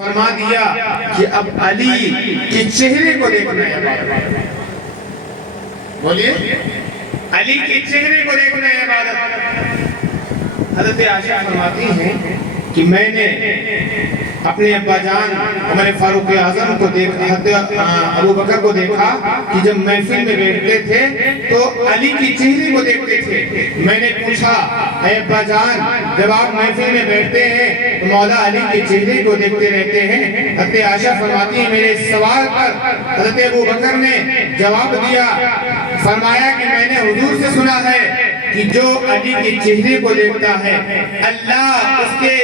فرما دیا کہ اب علی کے چہرے کو دیکھنا ہے بولیے علی کے چہرے کو دیکھنا ہے عبادت۔ حضرت عائشہ فرماتی ہیں کہ میں نے اپنے ابا جان عمر فاروق اعظم کو دیکھا، ابو بکر کو دیکھا کہ جب محفل میں بیٹھتے تھے تو علی کے چہرے کو دیکھتے تھے۔ میں نے پوچھا اے ابا جان جب آپ محفل میں بیٹھتے ہیں تو مولا علی کے چہرے کو دیکھتے رہتے ہیں؟ حضرت عائشہ فرماتی ہیں میرے سوال پر حضرت ابو بکر نے جواب دیا، فرمایا کہ میں نے حضور سے سنا ہے کہ جو علی کے چہرے کو دیکھتا ہے اللہ اس کے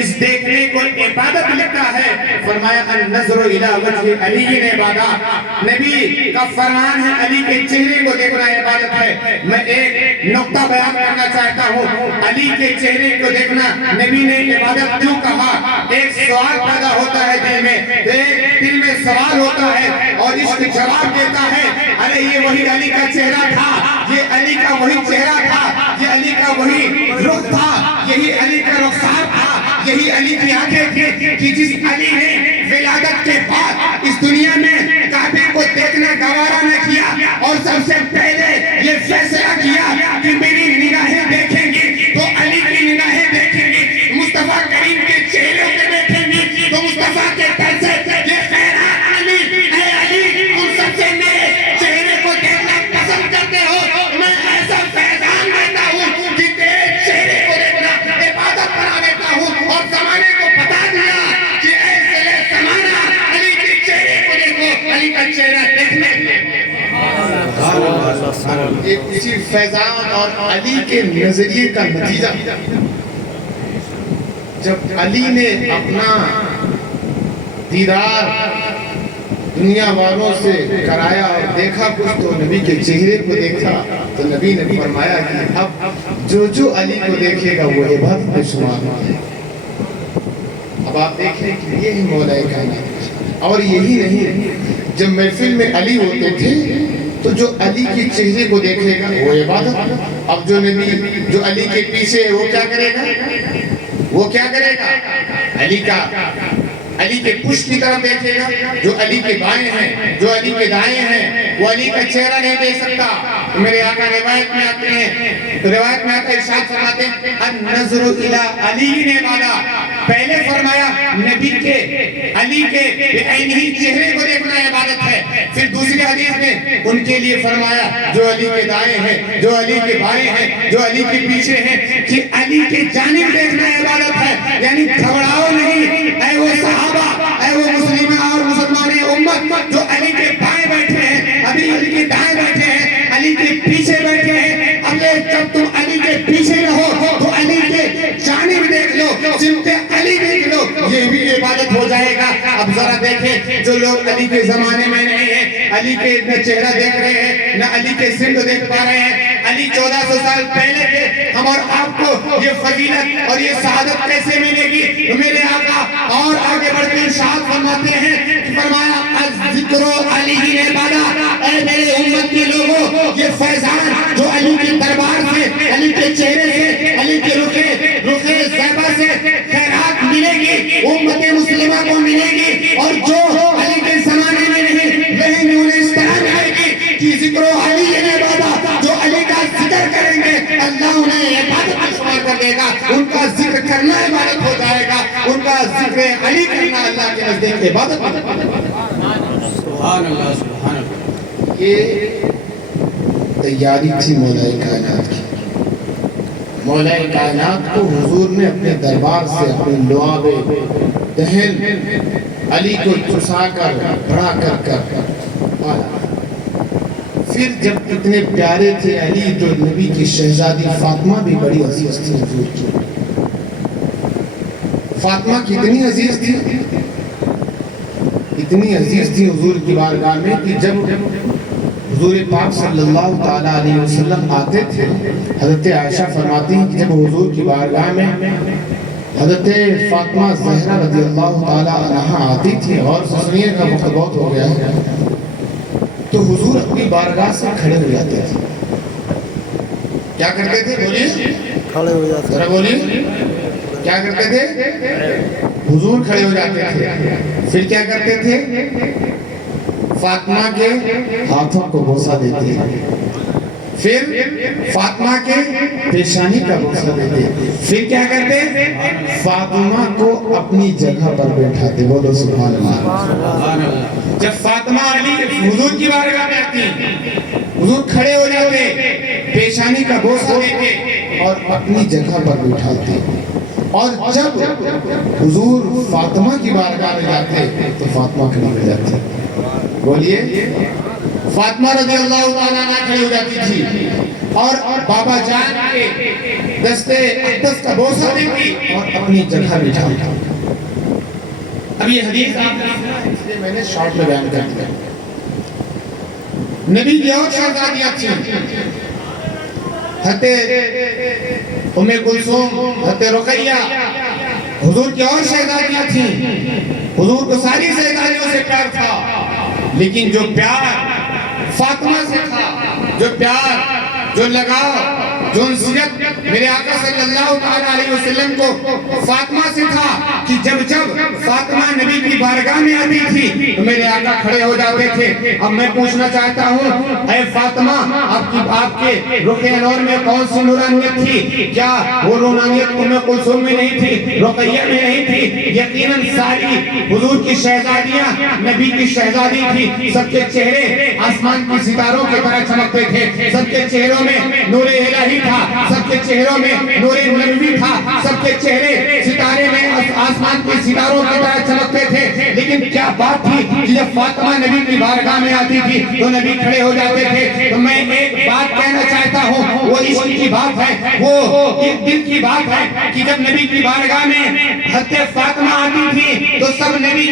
اس دیکھنے کو عبادت لگتا ہے۔ فرمایا النظر الی وجہ علی عبادت، نبی کا فرمان ہے علی کے چہرے کو دیکھنا عبادت ہے۔ میں ایک نقطہ بیان کرنا چاہتا ہوں، علی کے چہرے کو دیکھنا نبی نے عبادت کیوں کہا؟ ایک سوال پیدا ہوتا ہے دل میں، ایک دل میں سوال ہوتا ہے اور اس کا جواب دیتا ہے ارے یہ وہی علی کا چہرہ تھا، یہ علی کا وہی چہرہ تھا، یہ علی کا وہی رخ تھا، یہی علی کا رخسار تھا، یہی علی کی آنکھیں تھی کہ جس علی نے ولادت کے بعد اس دنیا میں کعبے کو دیکھنا گوارا نہ کیا اور سب سے پہلے یہ فیصلہ کیا کہ میری نگاہیں دیکھیں گی تو علی کی نگاہیں دیکھیں گی، مصطفیٰ کریم کے چہرے پہ دیکھیں گی تو مصطفیٰ کے در سے یہ خیرات علی اے علی تم سب سے میرے چہرے کو دیکھنا پسند کرتے ہو، میں ایسا فیضان دیتا ہوں کہ تیرے چہرے کو دیکھنا عبادت بنا دیتا ہوں اور زمانے کو بتا دیا کہ اے ذیل زمانہ علی کے چہرے کو دیکھو، علی کا چہرہ دیکھنے اسی فیضان اور علی کے نظریے کا نتیجہ جب علی نے اپنا دیدار دنیا والوں سے کرایا اور دیکھا کچھ تو نبی کے چہرے کو دیکھا تو نبی نے فرمایا کہ اب جو علی کو دیکھے گا وہ عبادت میں شمار ہے۔ اب آپ دیکھیں کہ یہ ہی مولا کائنات، اور یہی نہیں جب محفل میں علی ہوتے تھے تو جو علی کے چہرے کو دیکھے گا وہ عبادت۔ اب جو نبی جو علی کے پیچھے ہے وہ کیا کرے گا؟ وہ کیا کرے گا؟ علی کے پشت کی طرف دیکھے گا، جو علی کے بائیں ہیں جو علی کے دائیں ہیں وہ علی کا چہرہ نہیں دیکھ سکتا۔ میرے آقا روایت میں آتے ہیں، روایت میں آتا ارشاد فرماتے ہیں النظر الی علی عبادت، پہلے فرمایا نبی کے علی کے بعینہ چہرے کو دیکھنا عبادت ہے، پھر دوسری حدیث میں ان کے لیے فرمایا جو علی کے دائیں ہیں جو علی کے بائیں ہیں جو علی کے پیچھے ہیں کہ علی کے جانب دیکھنا عبادت ہے۔ یعنی گھبراؤ نہیں اے وہ صحابہ، اے وہ مسلمان اور مسلمان امت جو علی کے بائیں بیٹھے ہیں، ابھی علی کے دائیں بیٹھے ہیں، علی کے پیچھے بیٹھے ہیں، اب جب تم علی کے پیچھے رہو تو علی کے جانب دیکھ لو، سمت علی دیکھ لو، یہ بھی عبادت ہو جائے گا۔ اب ذرا دیکھیں جو لوگ علی کے زمانے میں نہیں ہیں، علی کے نہ چہرہ دیکھ رہے ہیں نہ علی کے سمت دیکھ پا رہے ہیں، علی 1400 سال پہلے کے ہم اور آپ کو یہ فضیلت اور یہ سعادت کیسے ملے گی؟ میرے آقا اور آگے بڑھ کے ارشاد فرماتے ہیں، فرمایا الذکر علی عبادت، اے میرے امت کے لوگوں یہ فیضان جو علی کے دربار سے علی کے چہرے سے علی کے رخ زیبا سے خیرات ملے گی امت مسلمہ کو ملے گی، اور جو علی کے زمانے میں نہیں وہیں انہیں اس طرح ملے گی کہ ذکر علی عبادت، جو علی کا ذکر کریں گے اللہ انہیں عبادت میں شمار کر دے گا، ان کا ذکر کرنا عبادت ہو جائے گا، ان کا ذکر علی کرنا اللہ کے نزدیک عبادت ہو جائے گا۔ سبحان اللہ سبحان اللہ۔ یہ تیاری تھی مولا کائنات کی، مولا کائنات کو حضور نے اپنے دربار سے اپنے لعاب دہن علی کو چسا کر بڑا کر پالا۔ پھر جب اتنے پیارے تھے علی تو نبی کی شہزادی فاطمہ بھی بڑی عزیز تھی حضور کی۔ فاطمہ کتنی عزیز تھی؟ اتنی عزیز تھی حضور کی بارگاہ میں کہ جب حضور پاک صلی اللہ تعالیٰ علیہ وسلم آتے تھے، حضرت عائشہ فرماتی ہیں کہ جب حضور کی بارگاہ میں حضرت فاطمہ زہرا رضی اللہ تعالیٰ عنہا آتی تھی اور سسریے کا وقت بہت ہو گیا تو حضور اپنی بارگاہ سے کھڑے ہو جاتے تھے۔ کیا کرتے تھے؟ بولیے، کھڑے ہو جاتے تھے۔ بولیے، کیا کرتے تھے؟ حضور کھڑے ہو جاتے تھے، پھر کیا کرتے تھے؟ فاطمہ کے ہاتھوں کو بوسہ دیتے، پھر فاطمہ کے پیشانی کا بوسہ دیتے، پھر کیا کرتے؟ فاطمہ کو اپنی جگہ پر بیٹھاتے۔ بولو سبحان اللہ۔ جب فاطمہ علی حضور کی بارگاہ میں آتی، حضور کھڑے ہو جاتے، پیشانی کا بوسہ دیتے اور اپنی جگہ پر بیٹھاتے، اور جب حضور فاطمہ کی بارگاہ میں جاتے تو فاطمہ کھڑی ہو جاتی۔ بولیے، فاطمہ رضی اللہ تعالیٰ عنہ کھڑی ہو جاتی تھی اور بابا جان کے دستے اقدس کا بوسہ دیتی اور اپنی جگہ بٹھاتی۔ اب یہ حدیث آپ نے سنا ہے، اس لیے میں نے شارٹ میں بیان کر دیا۔ نبی کی اور شہزادیاں تھیں، حضرت ام کلثوم، حضرت رقیہ، حضور کی اور شہزادیاں تھیں۔ حضور کو ساری شہزادیوں سے پیار تھا، لیکن جو پیار فاطمہ سے تھا، جو پیار، جو لگاؤ، جو انسیت میرے آقا صلی اللہ علیہ وسلم کو فاطمہ سے تھا کہ جب فاطمہ نبی کی بارگاہ میں آتی تھی تو میرے آقا کھڑے ہو جاتے تھے۔ اب میں پوچھنا چاہتا ہوں، اے فاطمہ، آپ کے رخ انور میں کون سی نورانیت تھی؟ کیا وہ نورانیت ام کلثوم میں نہیں تھی، رقیہ میں نہیں تھی؟ یقیناً ساری حضور کی شہزادیاں نبی کی شہزادی تھی۔ سب کے چہرے آسمان کی ستاروں کی طرح چمکتے تھے، سب کے چہروں میں نور الہی تھا، سب کے چہروں میں نور نبوی تھا، سب کے چہرے ستارے میں آسمان کے ستاروں کی طرح چمکتے تھے۔ لیکن کیا بات تھی کہ جب فاطمہ نبی کی بارگاہ میں آتی تھی تو نبی کھڑے ہو جاتے تھے؟ تو میں ایک بات کہنا چاہتا ہوں، وہ عشق کی بات ہے، وہ ایک دل کی بات ہے کہ جب نبی کی بارگاہ میں حضرت فاطمہ آتی تھی تو سب نبی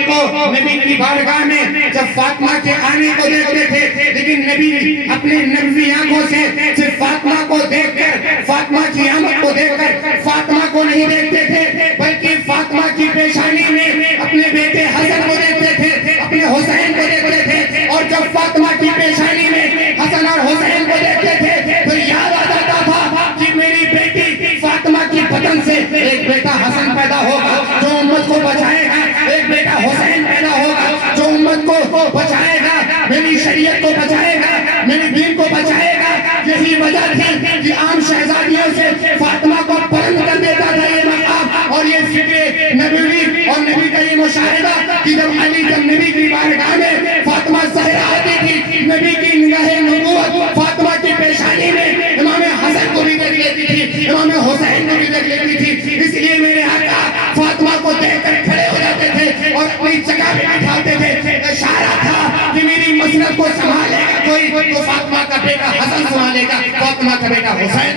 کی بارگاہ میں جب فاطمہ کے آنے کو دیکھتے تھے، لیکن نبی اپنے نبوی آنکھوں سے صرف فاطمہ کو دیکھ کر، فاطمہ کی آمد کو دیکھ کر فاطمہ کو نہیں دیکھتے تھے، بلکہ فاطمہ کی پیشانی میں اپنے بیٹے حسن کو دیکھتے تھے، اپنے حسین کو دیکھتے تھے۔ اور جب فاطمہ کی پیشانی میں حسن اور حسین کو دیکھتے تھے تو یاد آ جاتا تھا کہ میری بیٹی فاطمہ کی بدن سے ایک بیٹا حسن پیدا ہوگا جو امت کو بچائے گا، ایک بیٹا حسین پیدا ہوگا جو امت کو بچائے گا، میری شریعت کو بچائے گا، میری دین کو بچائے گا۔ یہی وجہ تھی کہ عام شہزادیوں سے فاطمہ کو بلند کر دیتا تھا یہ مقام اور یہ فکر نبوی اور نبی کا یہ مشاہدہ کہ جب نبی کی بارگاہ میں فاطمہ زہرا آتی تھی، نبی کی نگاہ نبوت فاطمہ کی پیشانی میں امام حسن کو بھی دیکھ لیتی تھی، امام حسین کو بھی دیکھ لیتی تھی۔ اس لیے میرے آقا فاطمہ کو دیکھ کر کھڑے ہو جاتے تھے اور اپنی جگہ پہ بٹھاتے تھے۔ اشارہ تھا کہ میری مسند کو سنبھالے گا کوئی تو فاطمہ کا بیٹا حسن سنبھالے گا، فاطمہ کا بیٹا حسین۔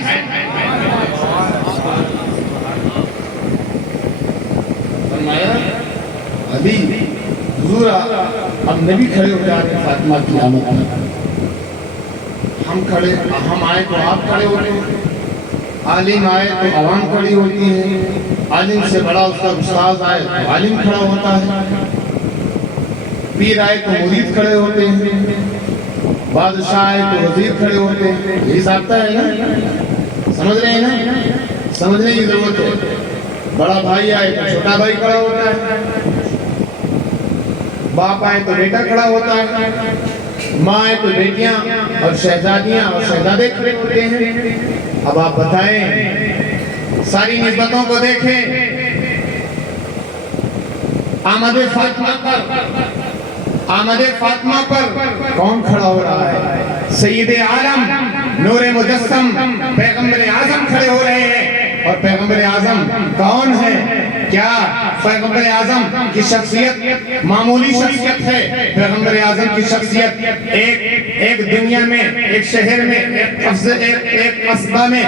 فرمایا ابھی حضور اب نبی کھڑے ہو جاتے ہیں فاطمہ کی آمد میں، ہم آئے تو آپ کھڑے ہوتے ہیں، عالم آئے تو عوام کھڑی ہوتی ہے، عالم سے بڑا اس کا استاد آئے تو عالم کھڑا ہوتا ہے، پیر آئے تو مرید کھڑے ہوتے ہیں، بادشاہ آئے تو وزیر کھڑے ہوتے ہیں۔ یہی ضابطہ ہے نا؟ سمجھ رہے ہیں نا؟ سمجھنے کی ضرورت ہے۔ بڑا بھائی آئے تو چھوٹا بھائی کھڑا ہوتا ہے، باپ آئے تو بیٹا کھڑا ہوتا ہے، ماں آئے تو بیٹیاں اور شہزادیاں اور شہزادے کھڑے ہوتے ہیں۔ اب آپ بتائیں، ساری نسبتوں کو دیکھیں، آمد فاطمہ پر کون کھڑا ہو رہا ہے؟ سید عالم نور مجسم پیغمبر اعظم کھڑے ہو رہے ہیں۔ اور پیغمبر اعظم کون ہے؟ کیا پیغمبر اعظم کی شخصیت معمولی شخصیت ہے؟ پیغمبر اعظم کی شخصیت ایک دنیا میں، ایک شہر میں، ایک قصبہ میں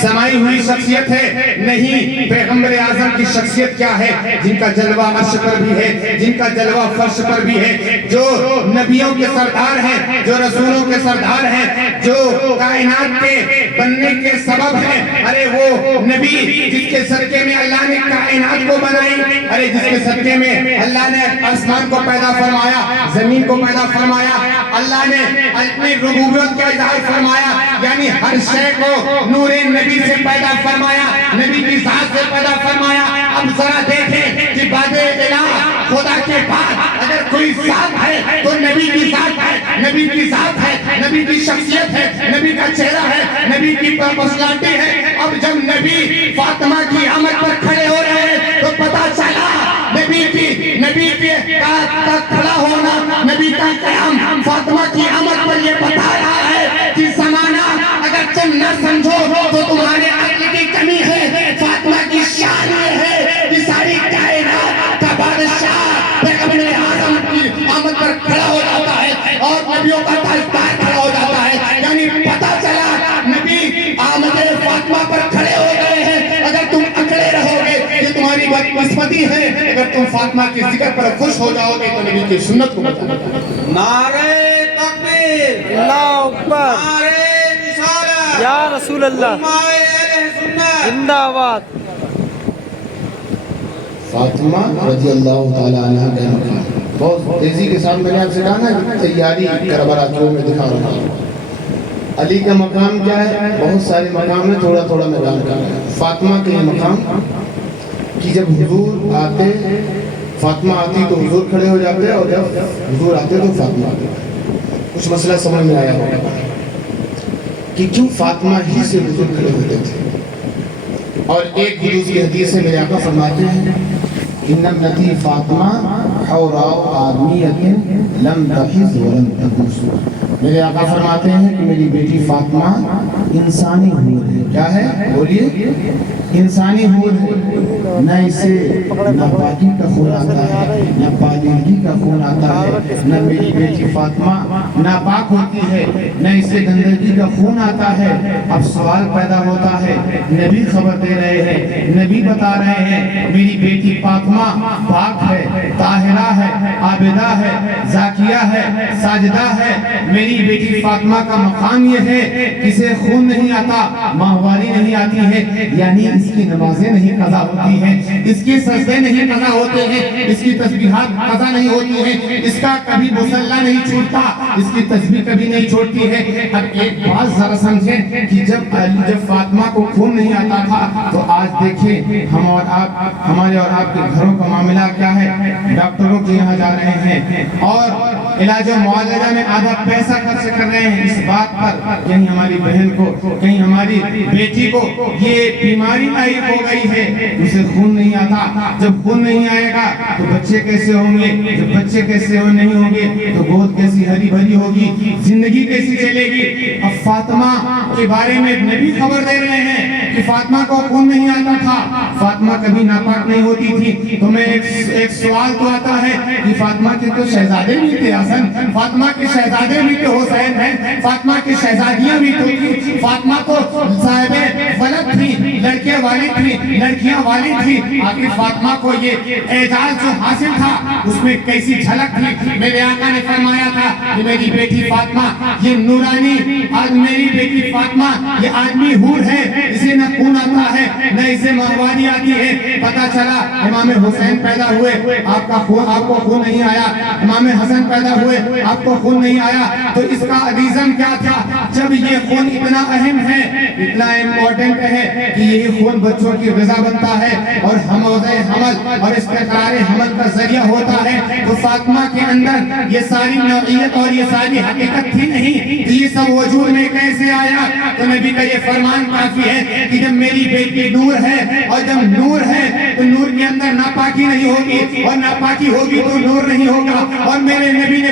سمائی ہوئی شخصیت ہے؟ نہیں، پیغمبر اعظم کی شخصیت کیا ہے؟ جن کا جلوہ عرش پر بھی ہے، جن کا جلوہ فرش پر بھی ہے، جو نبیوں کے سردار ہیں، جو رسولوں کے سردار ہیں، جو کائنات کے بننے کے سبب ہیں۔ ارے وہ نبی جس کے صدقے میں اللہ نے کائنات کو بنائی، ارے جس کے صدقے میں اللہ نے آسمان کو پیدا فرمایا، زمین کو پیدا فرمایا، اللہ نے اپنی ربوبیت کا اظہار فرمایا، یعنی ہر شے کو نور نبی سے پیدا فرمایا، نبی کی ذات سے پیدا فرمایا۔ اب ذرا دیکھیں کہ بعد الہ خدا کے بعد اگر کوئی ذات ہے تو نبی کی ذات ہے، نبی کی ذات ہے، نبی کی شخصیت ہے، نبی کا چہرہ ہے، نبی کی پرسنالٹی ہے۔ اب جب نبی فاطمہ کی آمد پر کھڑے ہو رہے ہیں تو پتا چلا نبی کا کھڑا ہونا، نبی کا قیام فاطمہ کی آمد پر یہ بتا رہا ہے کہ زمانہ اگر تم نہ سمجھو تو تمہارے عقل کی کمی ہے۔ فاطمہ کی شان یہ ہے کہ ساری کائنات کا بادشاہ پیغمبر اعظم کی آمد پر کھڑا ہو جاتا ہے اور نبیوں کا تاجدار کھڑا ہو جاتا ہے، یعنی پتا چلا نبی آمد فاطمہ پر کھڑے ہو گئے ہیں۔ اگر تم اکڑے رہو گے یہ تمہاری بدقسمتی ہے، اگر تم فاطمہ کی ذکر پر خوش ہو جاؤ گے تو نبی کی سنت کو بتانا۔ نعرہ تکبیر، اللہ اکبر، نعرہ رسالت، یا رسول اللہ، علماء اہل سنت زندہ آباد۔ فاطمہ رضی اللہ تعالیٰ عنہ کا مقام، بہت تیزی کے ساتھ میں نے آپ سے کہا نا کہ تیاری کربلا جو میں دکھا رہا ہوں۔ علی کا مقام کیا ہے؟ بہت سارے مقام میں تھوڑا تھوڑا میں بیان کر رہا ہوں۔ فاطمہ کا یہ مقام کہ جب حضور آتے، فاطمہ آتی تو حضور کھڑے ہو جاتے، اور جب حضور آتے تو فاطمہ آتے۔ کچھ مسئلہ سمجھ میں آیا ہوگا کہ کیوں فاطمہ ہی سے حضور کھڑے ہوتے تھے۔ اور ایک حدیث کی حدیث سے میرے آقا فرماتے ہیں ان ابنتی فاطمہ حوراء آدمیت لم تحز ولم تکس، میرے آقا فرماتے ہیں کہ میری بیٹی فاطمہ انسانی حور ہے۔ کیا ہے؟ بولیے، انسانی حور ہے، نہ اسے ناپاکی کا خون آتا ہے، نہ پالیدگی کا خون آتا ہے، نہ میری بیٹی فاطمہ ناپاک ہوتی ہے، نہ اسے گندگی کا خون آتا ہے۔ اب سوال پیدا ہوتا ہے، نبی خبر دے رہے ہیں، نبی بتا رہے ہیں میری بیٹی فاطمہ پاک ہے، طاہرہ ہے، عابدہ ہے، زاکیہ ہے، ساجدہ ہے۔ میری بیٹی فاطمہ کا مقام یہ ہے اسے خون نہیں آتا، ماہواری نہیں آتی ہے، یعنی اس کی نمازیں نہیں قضا ہوتی ہیں، اس کی سجدے نہیں قضا ہوتے ہیں، اس کی تسبیحات قضا نہیں ہوتی ہیں، اس کا کبھی مصلی نہیں چھوٹتا، اس کی تسبیح کبھی نہیں چھوٹتی ہے۔ اب ایک بات ذرا سمجھیں کہ جب فاطمہ کو خون نہیں آتا تھا تو آج دیکھیں ہم اور آپ، ہمارے اور آپ کے گھروں کا معاملہ کیا ہے۔ ڈاکٹروں کے یہاں جا رہے ہیں اور علاج و معالجہ میں آدھا پیسہ خرچ کر رہے ہیں اس بات پر کہیں ہماری بہن کو، کہیں ہماری بیٹی کو یہ بیماری لاحق ہو گئی ہے، اسے خون نہیں آتا۔ جب خون نہیں آئے گا تو بچے کیسے ہوں گے؟ جب بچے کیسے نہیں ہوں گے تو گود کیسی ہری بھری ہوگی، زندگی کیسی چلے گی؟ اب فاطمہ کے بارے میں نبی خبر دے رہے ہیں کہ فاطمہ کو خون نہیں آتا تھا، فاطمہ کبھی ناپاک نہیں ہوتی تھی۔ تو میں ایک سوال تو آتا ہے کہ فاطمہ کے تو شہزادے بھی تھے حسن، فاطمہ کے شہزادے بھی تو حسین ہیں، فاطمہ کی شہزادیاں بھی تو تھی، فاطمہ تو صاحب ولد تھی، لڑکیاں والی تھی، لڑکیاں والی تھی۔ آخر فاطمہ کو یہ اعزاز جو حاصل تھا اس میں کیسی جھلک تھی؟ میرے آقا نے فرمایا تھا کہ میری بیٹی فاطمہ یہ نورانی، آج میری بیٹی فاطمہ یہ آدمی حور ہے، اسے نہ خون آتا ہے نہ اسے ماہواری آتی ہے۔ پتا چلا امام حسین پیدا ہوئے، آپ کو خون نہیں آیا، امام حسن پیدا ہوئے، آپ کو خون نہیں آیا، تو اس کا ریزن کیا تھا؟ جب یہ خون اتنا اہم ہے، اتنا امپورٹنٹ ہے کہ یہی خون بچوں کی غذا بنتا ہے اور حمل اور استقرار حمل کا ذریعہ ہوتا ہے، تو فاطمہ کے اندر یہ ساری نوعیت اور یہ ساری حقیقت تھی نہیں، تو یہ سب وجود میں کیسے آیا؟ تو نبی کا یہ فرمان کافی ہے کہ جب میری بیٹی نور ہے، اور جب نور ہے تو نور کے اندر ناپاکی نہیں ہوگی، اور ناپاکی ہوگی تو نور نہیں ہوگا۔ اور میرے نبی نے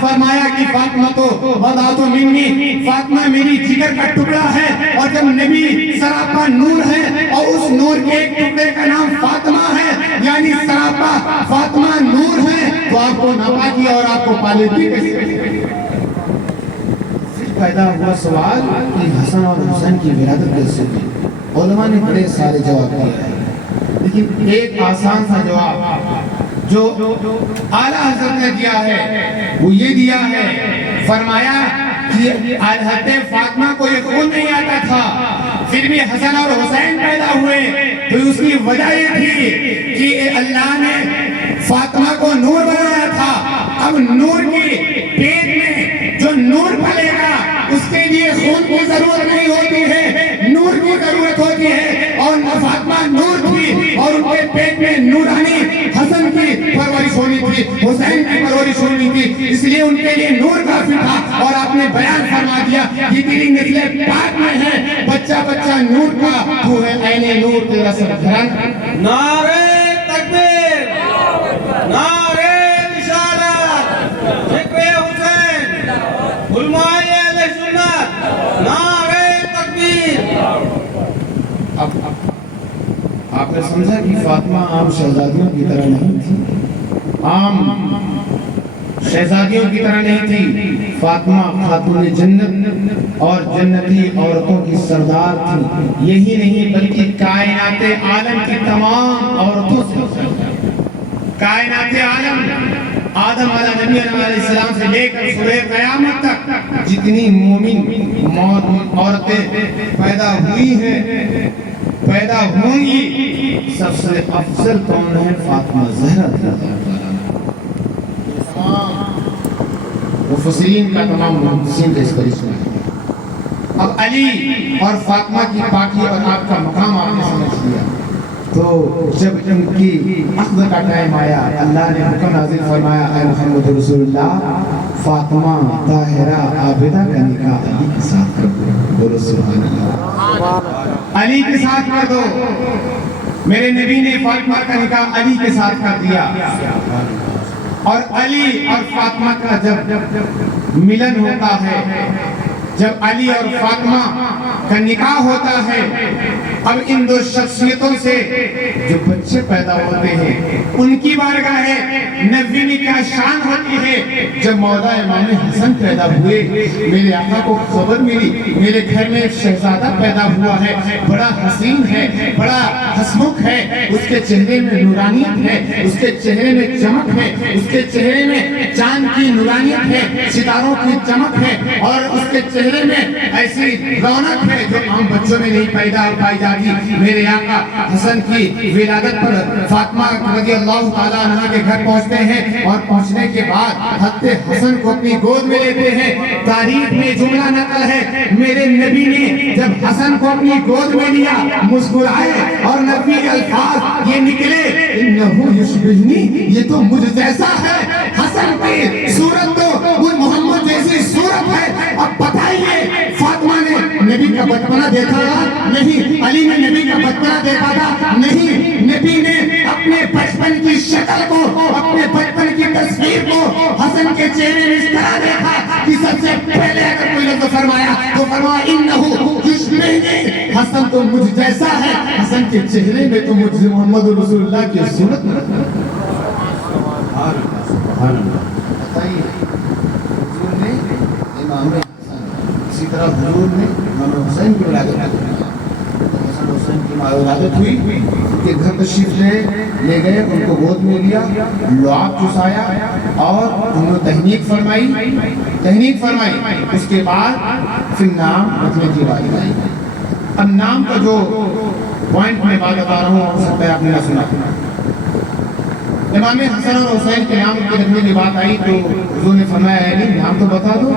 فرمایا کہ فاطمہ تو بضعۃ منی، فاطمہ میری جگر کا ٹکڑا ہے، اور جب نبی سراپا نور ہے اور اس نور کے ایک ٹکڑے کا نام فاطمہ ہے، یعنی سراپا فاطمہ نور ہے، تو آپ کو ناپاکی اور آپ کو پالیدگی کیسے؟ پیدا ہوا سوال کہ حسن اور حسین کی ولادت کیسے ہوئی؟ علماء نے بڑے سارے جواب دیے ہیں، لیکن ایک آسان سا جواب جو اعلیٰ حضرت نے دیا ہے وہ یہ دیا ہے، فرمایا کہ حضرت فاطمہ کو یہ خون نہیں آتا تھا، پھر بھی حسن اور حسین پیدا ہوئے، تو اس کی وجہ یہ تھی کہ اللہ نے فاطمہ کو نور بنایا تھا. اب نور کی پیٹ میں جو نور پلے گا اس کے لیے خون کی ضرورت نہیں ہوتی ہے, نور کی ضرورت ہوتی ہے. اور فاطمہ نور تھی اور ان کے پیٹ میں نورانی حسن کی پرورش ہونی تھی, حسین کی پرورش ہونی تھی, اس لیے ان کے لیے نور کافی تھا. اور آپ نے بیان فرما دیا کہ تیری نسل پاک میں ہے, بچہ بچہ نور کا, تو ہے عین نور تیرا سب گھران. نعرہ تکبیر, نعرہ رسالت, ذکر حسین, علماء اہل سنت, نعرہ تکبیر. اب آپ نے سمجھا کہ فاطمہ عام شہزادیوں کی طرح نہیں تھی, عام شہزادیوں کی طرح نہیں تھی. فاطمہ خاتون جنت اور جنتی عورتوں کی سردار تھی. یہی نہیں بلکہ کائنات عالم کی تمام عورتوں سے, کائنات عالم آدم علیہ نبی علیہ السلام سے لے کر صبح قیامت تک جتنی مومن عورتیں پیدا ہوئی ہیں, پیدا ہوں گی, سب سے افضل کون ہے؟ فاطمہ زہرا رضی اللہ عنہا. مفسرین کا تمام محدثین کا اس پر اس میں. اب علی اور فاطمہ کی پاکی اور آپ کا مقام آپ نے سمجھ لیا, تو جب ان کی عقد کا ٹائم آیا, اللہ نے حکم نازل فرمایا, اے محمد رسول اللہ, فاطمہ طاہرہ عابدہ کا نکاح علی کے ساتھ کر دو. بولو سبحان اللہ. علی کے ساتھ کر دو. میرے نبی نے فاطمہ کا نکاح علی کے ساتھ کر دیا. اور علی اور فاطمہ کا جب ملن ہوتا ہے, جب علی اور فاطمہ کا نکاح ہوتا ہے, اب ان دو شخصیتوں سے جو بچے پیدا ہوتے ہیں ان کی بارگاہ نبی میں کیا شان ہوتی ہے. جب مولا امام حسن پیدا ہوئے, میرے آقا کو خبر ملی میرے گھر میں ایک شہزادہ پیدا ہوا ہے, بڑا حسین ہے, بڑا حسمکھ ہے, اس کے چہرے میں نورانیت ہے, اس کے چہرے میں چمک ہے, اس کے چہرے میں چاند کی نورانیت ہے, ستاروں کی چمک ہے, اور اس کے چہرے میں ایسی رونق ہے جو عام بچوں میں نہیں پیدا پائی جاتی. میرے آقا حسن کی ولادت پر فاطمہ رضی اللہ تعالیٰ عنہ کے گھر پہنچتے ہیں, اور پہنچنے کے بعد حضرت حسن کو اپنی گود میں لیتے ہیں. تاریخ میں جملہ نقل ہے, میرے نبی نے جب حسن کو اپنی گود میں لیا مسکرائے, اور نبی کے الفاظ یہ نکلے, انہو یشبہنی, یہ تو مجھ جیسا ہے. حسن کی صورت تو وہ محمد جیسی صورت ہے. اب بتائیے فاطمہ نے نبی کا بچپنا دیکھا تھا؟ نہیں. علی نے نبی کا بچپنا دیکھا تھا؟ نہیں. نبی نے اپنے بچپن کی شکل کو, اپنے بچپن کی تصویر کو حسن کے چہرے میں اس طرح دیکھا کہ سب سے پہلے اگر کوئی لفظ فرمایا تو فرمایا انہو یشبہنی, حسن تو مجھ جیسا ہے. حسن کے چہرے میں تو مجھ محمد رسول اللہ کی صورت میں. بتائیے, حضور نے امام حسن, اسی طرح حضور نے امام حسین کی ولادت کی. حسن حسین کی ولادت ہوئی, ان کے گھر تشریف لے گئے, ان کو گود میں لیا, لعاب چسایا, اور انہوں نے تہنیک فرمائی. اس کے بعد پھر نام رکھنے کی باری آئی. اب نام کا جو پوائنٹ میں بات بتا رہا ہوں, ہو سکتا ہے آپ نے نہ سنا. امام حسن اور حسین کے نام کے رکھنے کی بات آئی تو حضور نے فرمایا, علی نام تو بتا دو.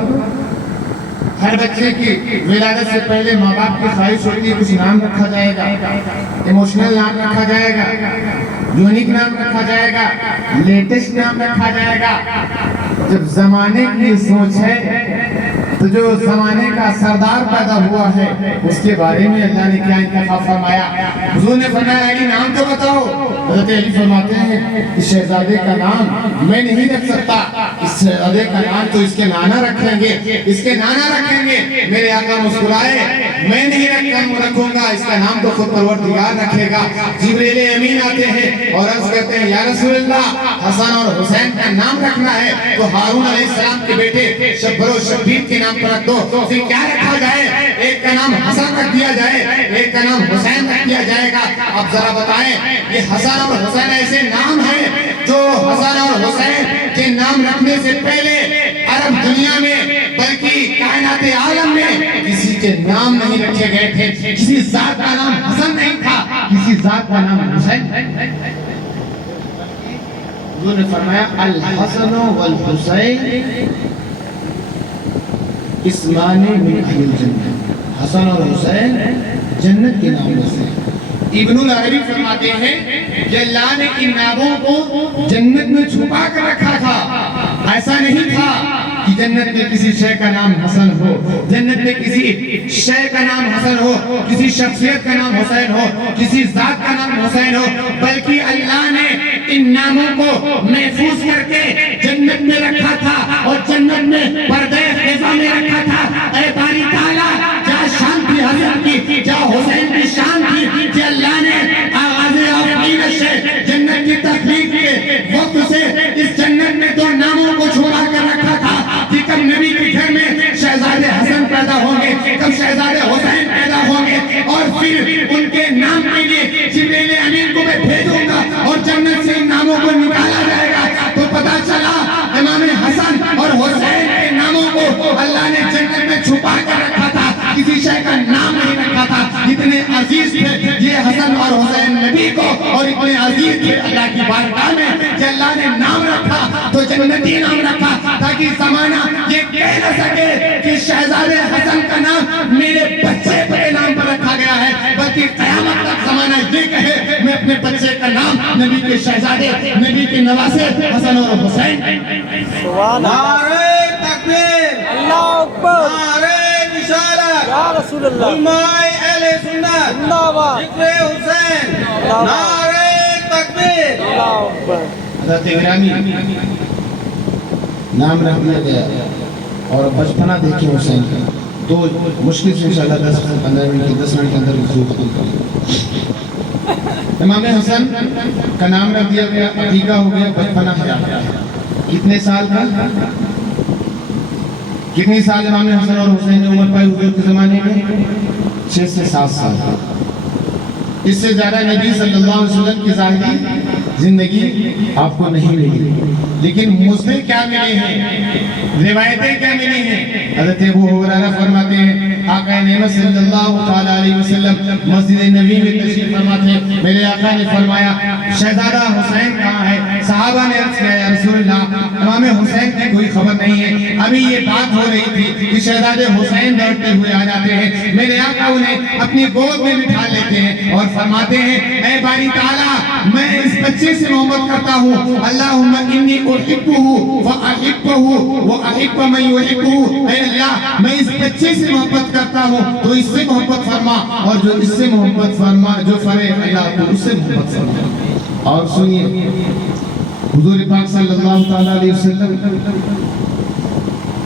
ہر بچے کی ولادت سے پہلے ماں باپ کی خواہش ہوتی ہے کچھ نام رکھا جائے گا, ایموشنل نام رکھا جائے گا, یونیک نام رکھا جائے گا, لیٹسٹ نام رکھا جائے گا. جب زمانے کی سوچ ہے تو جو زمانے کا سردار پیدا ہوا ہے اس کے بارے میں اللہ نے کیا انتخاب فرمایا. حضور نے فرمایا علی نام تو بتاؤ. حضرت علی فرماتے ہیں اس شہزادے کا نام میں نہیں رکھ سکتا, اس شہزادے کا نام تو اس کے نانا رکھیں گے, اس کے نانا رکھیں گے. میرے آقا مسکرائے, میں نہیں رکھوں گا, اس کا نام تو خود پروردگار رکھے گا. جبریل امین آتے ہیں اور عرض کرتے ہیں یا رسول اللہ, حسن اور حسین کا نام رکھنا ہے تو ہارون علیہ السلام کے بیٹے شبر و شبیر کے نام پر رکھ دو. پھر کیا رکھا جائے؟ ایک کا نام حسن رکھ دیا جائے, ایک کا نام حسین رکھ دیا جائے گا. اب ذرا بتائیں, یہ حسن اور حسین ایسے نام ہیں جو حسن اور حسین کے نام رکھنے سے پہلے عرب دنیا میں بلکہ کائنات عالم میں کسی کے نام نہیں رکھے گئے تھے، کسی ذات کا نام حسن نہیں تھا، کسی ذات کا نام حسین۔ حضور نے فرمایا الحسن والحسین اسمان من اہل الجنہ، حسن اور حسین جنت کے نام سے۔ ابن العربی فرماتے ہیں کہ اللہ نے ان ناموں کو جنت میں چھپا کر رکھا تھا، ایسا نہیں تھا کہ جنت میں کسی شے کا نام حسن ہو، جنت میں کسی شے کا نام حسن ہو، کسی شخصیت کا نام حسین ہو، کسی ذات کا نام حسین ہو، بلکہ اللہ نے ان ناموں کو محفوظ کر کے جنت میں رکھا تھا اور جنت میں پردے خزاں میں رکھا تھا۔ اے باری تعالیٰ، کیا شان تھی حضرت کی، کیا حسین کی شان تھی کہ اللہ نے آغاز افعیل سے جنت کی تخلیق کے وقت سے اس جنت میں دو ناموں کو چھپا کر رکھا تھا کہ کب نبی کے گھر میں شہزادے حسن پیدا ہوں گے، کب شہزادے حسین پیدا ہوں گے، اور پھر ان کے نام کے لیے جبریل امین کو میں بھیجوں گا اور جنت سے ان ناموں کو نکالا جائے گا۔ تو پتا چلا امام حسن اور حسین کے ناموں کو اللہ نے جنت میں چھپا کر رکھا تھا، کسی شے کا نام نہیں رکھا تھا۔ اتنے عزیز تھے یہ حسن اور حسین نبی کو، اور اتنے عزیز تھے اللہ کی بارگاہ میں کہ اللہ نے نام رکھا تو جنتی نام رکھا، تاکہ زمانہ یہ کہہ نہ سکے کہ شہزادے حسن کا نام میرے بچے کے نام پر رکھا گیا ہے، بلکہ قیامت تک زمانہ یہ کہے میں اپنے بچے کا نام نبی کے شہزادے، نبی کے نواسے حسن اور حسین۔ سبحان اللہ، نعرہ تکبیر، اللہ اکبر، نعرہ رسالت، یا رسول اللہ، علماء اہل سنت، زندہ باد، ذکر حسین، نعرہ تکبیر۔ اللہ اکبر۔ حضرت گرامی نام رکھ دیا گیا اور بچپنا دیکھیں حسین کا، تو مشکل سے انشاءاللہ 10 سے 15 منٹ کے 10 منٹ کے اندر ضرور ختم کریں۔ امام حسن کا نام رکھ دیا گیا، عقیقہ ہو گیا، بچپنا ہے کتنے سال کا؟ کتنی سال امام حسن اور حسین نے عمر پائی حضور کے زمانے میں؟ 6 سے 7 سال۔ اس سے زیادہ نبی صلی اللہ علیہ وسلم کی ظاہری زندگی آپ کو نہیں ملی، لیکن مجھے کیا ملے ہیں، روایتیں کیا ملی ہیں؟ حضرت ابو ہریرہ فرماتے ہیں آقا نعمت صلی اللہ علیہ وسلم مسجد نبی میں تشریف فرما تھے، میرے آقا نے فرمایا شہزادہ حسین کہاں ہے؟ صحابہ نے عرض کیا یا رسول اللہ امام حسین کی کوئی خبر نہیں ہے۔ ابھی یہ بات ہو رہی تھی کہ شہزادے حسین دوڑتے ہوئے آ جاتے ہیں، میرے آقا انہیں اپنی گود میں بٹھا لیتے ہیں اور فرماتے ہیں اے باری تعالیٰ میں اس بچے سے محبت کرتا ہوں، اللہم انی احبہ واحبہ واحب من یحبہ، اے اللہ میں اس بچے سے محبت کرتا ہوں تو اس سے محبت فرما، اور جو اس سے محبت فرما جو فرے اللہ تو اس سے محبت فرما۔ اور سنیے حضور پاک صلی اللہ علیہ وسلم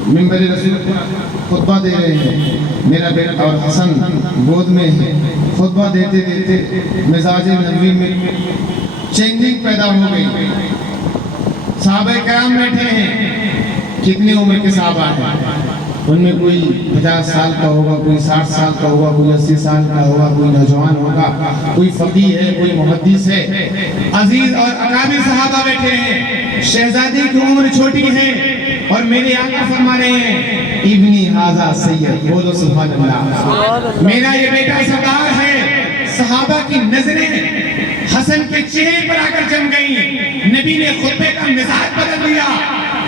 منبر رسول خطبہ دے رہے ہیں، میرا بیٹا اور حسن گود میں ہے، خطبہ دیتے دیتے مزاج نبوی میں چینجنگ پیدا ہو گئی۔ صحابہ کرام بیٹھے ہیں، کتنی عمر کے صحابہ ہیں؟ ان میں کوئی 50 سال کا ہوگا، کوئی 60 سال کا ہوگا، کوئی 80 سال کا ہوگا، کوئی نوجوان ہوگا، کوئی فقیہ ہے، کوئی محدث ہے۔ عزیز اور اکابر صحابہ بیٹھے ہیں، شہزادی کی عمر چھوٹی ہے اور میرے آقا فرما رہے ہیں ابنی ھذا سید، بولو سبحان اللہ، میرا یہ بیٹا سردار ہے۔ صحابہ کی نظریں حسن کے چہرے پر آ کر جم گئی، نبی نے خطبے کا مزاج بدل دیا،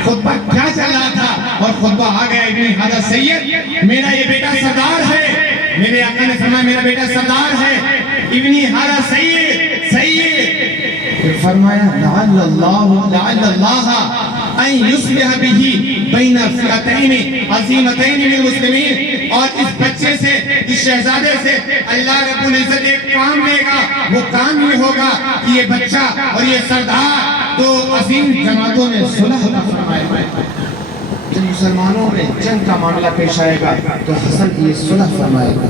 خطبہ کیا چل رہا تھا اور خطبہ آ گیا ابن ھذا سید، میرا یہ بیٹا سردار ہے۔ میرے آقا نے فرمایا میرا بیٹا سردار ہے، ابن ھذا سید، سید۔ پھر فرمایا لعل اللہ ان یصلح به بین فئتین عظیمتین من المسلمین، اور اس بچے سے، اس شہزادے سے اللہ رب العزت ایک کام لے گا، وہ کام یہ ہوگا کہ یہ بچہ اور یہ سردار دو عظیم جماعتوں میں صلح کا فرمائے گا۔ جب مسلمانوں میں جنگ کا معاملہ پیش آئے گا تو حسن یہ صلح فرمائے گا۔